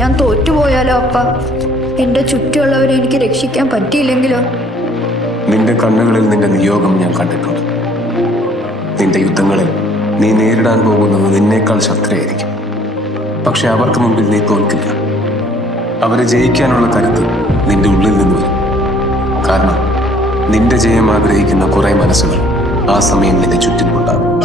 ഞാൻ തോറ്റുപോയാലോ അപ്പ? എൻ്റെ ചുറ്റുമുള്ളവരെ എനിക്ക് രക്ഷിക്കാൻ പറ്റിയില്ലെങ്കിലോ? നിന്റെ കണ്ണുകളിൽ നിന്റെ നിയോഗം ഞാൻ കണ്ടിട്ടുണ്ട്. നിന്റെ യുദ്ധങ്ങളിൽ നീ നേരിടാൻ പോകുന്നത് നിന്നേക്കാൾ ശക്തരായിരിക്കും. പക്ഷെ അവർക്ക് മുമ്പിൽ നീ തോൽക്കില്ല. അവരെ ജയിക്കാനുള്ള കരുത്ത് നിന്റെ ഉള്ളിൽ നിന്ന് വരും. കാരണം നിന്റെ ജയം ആഗ്രഹിക്കുന്ന കുറെ മനസ്സുകൾ ആ സമയം നിന്റെ ചുറ്റിനുണ്ടാകും.